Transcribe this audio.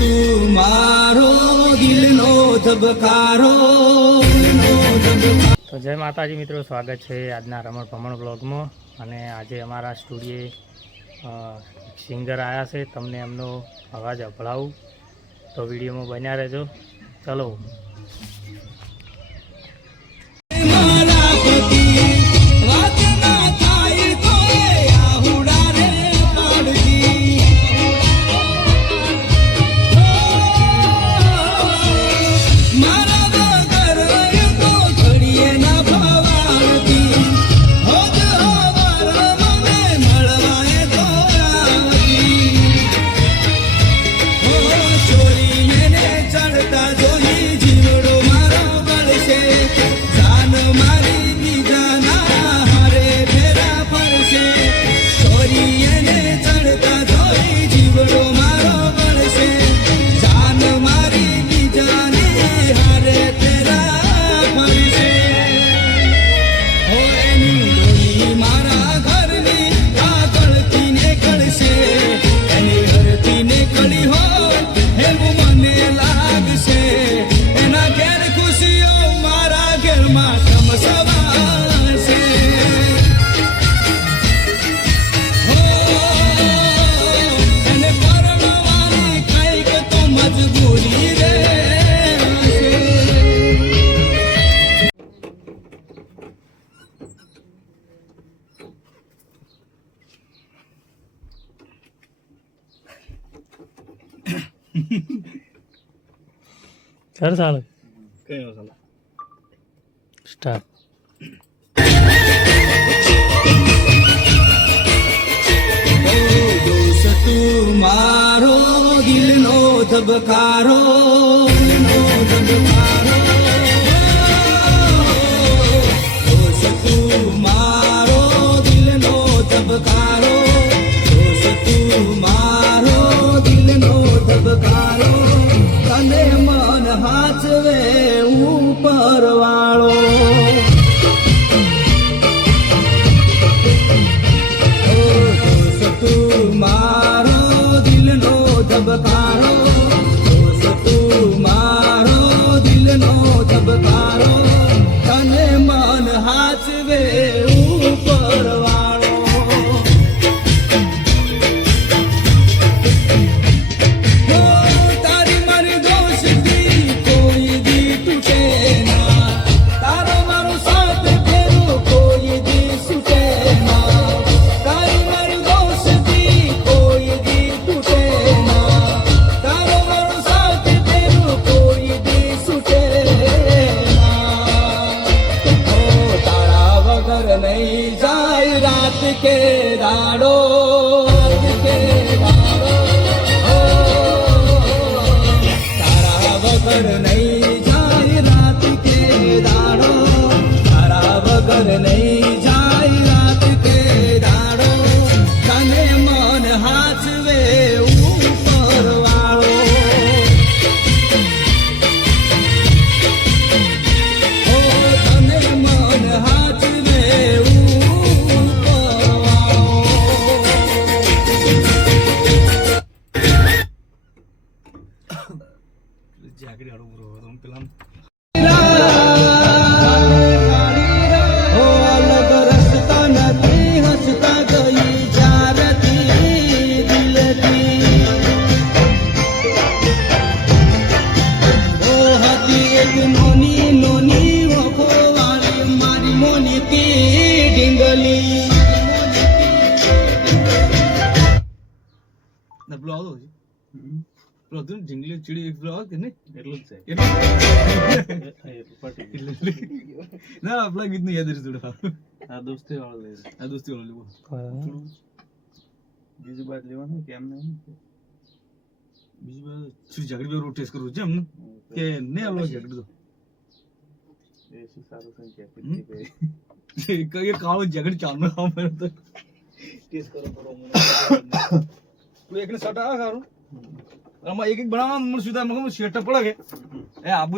તું મારો દિલનો ધબકારો. તો જય માતાજી મિત્રો, સ્વાગત છે આજના રમણ ભમણ બ્લોગમાં. અને આજે અમારા સ્ટુડિયે સિંગર આવ્યા છે, તમને એમનો અવાજ સંભળાવું, તો વિડીયોમાં બન્યા રહેજો. ચલો. સર ચાલે કયો ચાલે સ્ટાર્ટ. તું મારો દિલનો ધબકારો. તું મારો દિલનો ધબકારો. તું મારો દિલનો ધબકારો. તને મન હાચવે ઉપર વાળો. તું મારો દિલનો ધબકારો. તું મારો દિલનો ધબકારો. તને મન હાચવે ઉપર વાળો. તારી મારી દોસ્તી કોઈ દી તૂટે ના. તારો મારો સાથ ફેરો કોઈ દી છૂટે ના. તારી મારી દોસ્તી કોઈ દી તૂટે ના. તારો મારો સાથ ફેરો કોઈ દી છૂટે ના. તારા વગર નહીં જાય રાત કે દાડો. તારા વગર નહીં જાય રાત કે દાડો. તારા વગર નહીં જાય રાત કે દાડો. તને મન હાચવે ઉપર વાળો. ઓ તને મન હાચવે ઉપર વાળો. જાગડી આડો બરો તો પેલા અલગ રસ્તા નથી હસતા ગઈ જારતી દિલથી. ઓ હતી એક નોની નોની વખો વાળી મારી મોની તી ઢીંગલી. પેલો આવતો છે પેલો તું ઢીંગલી ચીડી એક પેલો આવે કે નહીં એટલું જ છે. ના આપણા ગીતનું યાદ રહેશે થોડું. આ દોસ્તી વાળો લે આ દોસ્તી વાળું લેવું. બીજું બાદ લેવાનું કેમ નહીં બીજું બધું શું ઝઘડી પર ટેસ્ટ કરવું છે એમને કે નહીં આવડો ઝઘડી તો એ શું સારું છે કે કઈ કાળો ઝઘડી ચાલનો આવે તો ટેસ્ટ કરો કરો એકને સટ આવે સારું આમાં એક એક બનાવવાનું મને સીધા મગમ સેટઅપ પડે કે એ આબુ